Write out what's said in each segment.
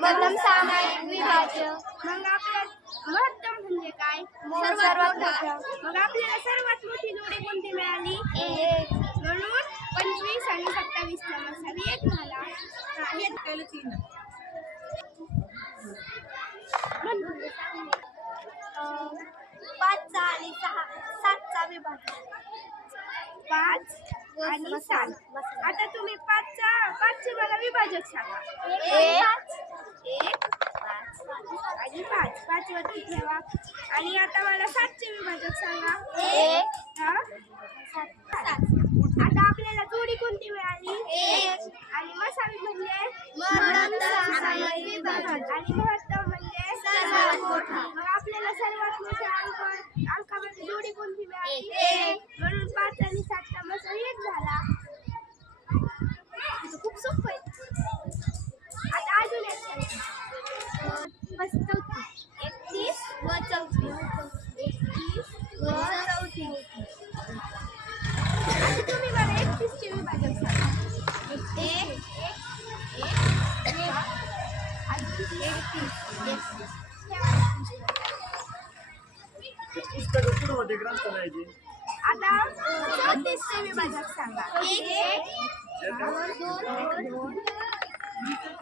मध्यम सामायिक विभाज्य. मग आपल्या महत्तम म्हणजे काय? सर्वात मोठा. मग आपल्याला सर्वात मोठी जोडी कोणती मिळाली? 1. म्हणून 25 आणि 27 चा मसावी 1 झाला. हे केलं 3. पाचचा आणि 7चा विभाज्य. 5 आणि 7. आता तुम्ही 5चे मला विभाजक सांगा. 1 आणि 5 वरती ठेवा. आणि आता मला 7चे विभाजक सांगा. 1 हा? 7. आता आपल्याला जोडी कोणती मिळाली? 1. आणि मसावी म्हणजे मध्यम सामायिक विभाज्य. आणि महत्तम म्हणजे सर्वात मोठा. मग आपल्याला सर्वात मोठ्या अंकामध्ये जोडी कोणती मिळाली? 1. म्हणून 5 आणि 7चा मसावी 1 झाला. खूप सोपं आहे. आता अजून एक सांगा. 31 व 34. 31 व 34. आता तुम्ही मला 31चे विभाजक सांगा. 1 आता 34चे विभाजक सांगा. 1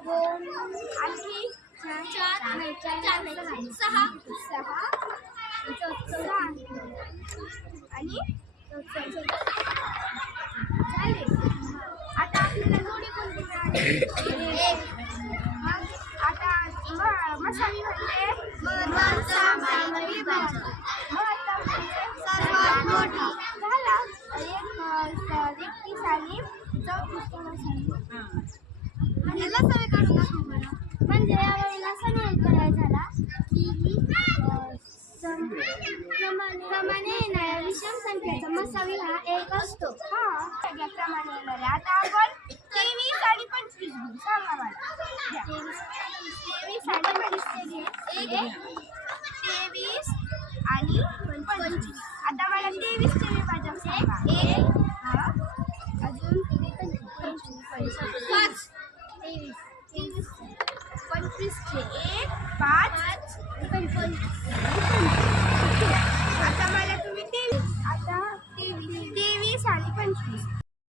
2 आणखी 4 6 आणि झाले. आता आपल्याला जोडी कोणती मिळाली? 1. मग आता मसावी म्हणजे मध्यम सामायिक विभाज्य. महत्तम म्हणजे सर्वात मोठा. झाला. 31 आणि 34चा मसावी. याला सवय काढून दाखव बरं. म्हणजे यावेळेला समीकरण काय झाला की क्रमाने येणाऱ्या विषम संख्येचा मसावी हा 1 असतो. सगळ्या क्रमाने येणाऱ्या. आता आपण 23 आणि 25 घेऊ. सांगा मला. 23 आणि 25 घे. 23 आणि 25. आता मला 23चे विभाजक सांगा. 1 अजून 5 23 25चे 1 5 25.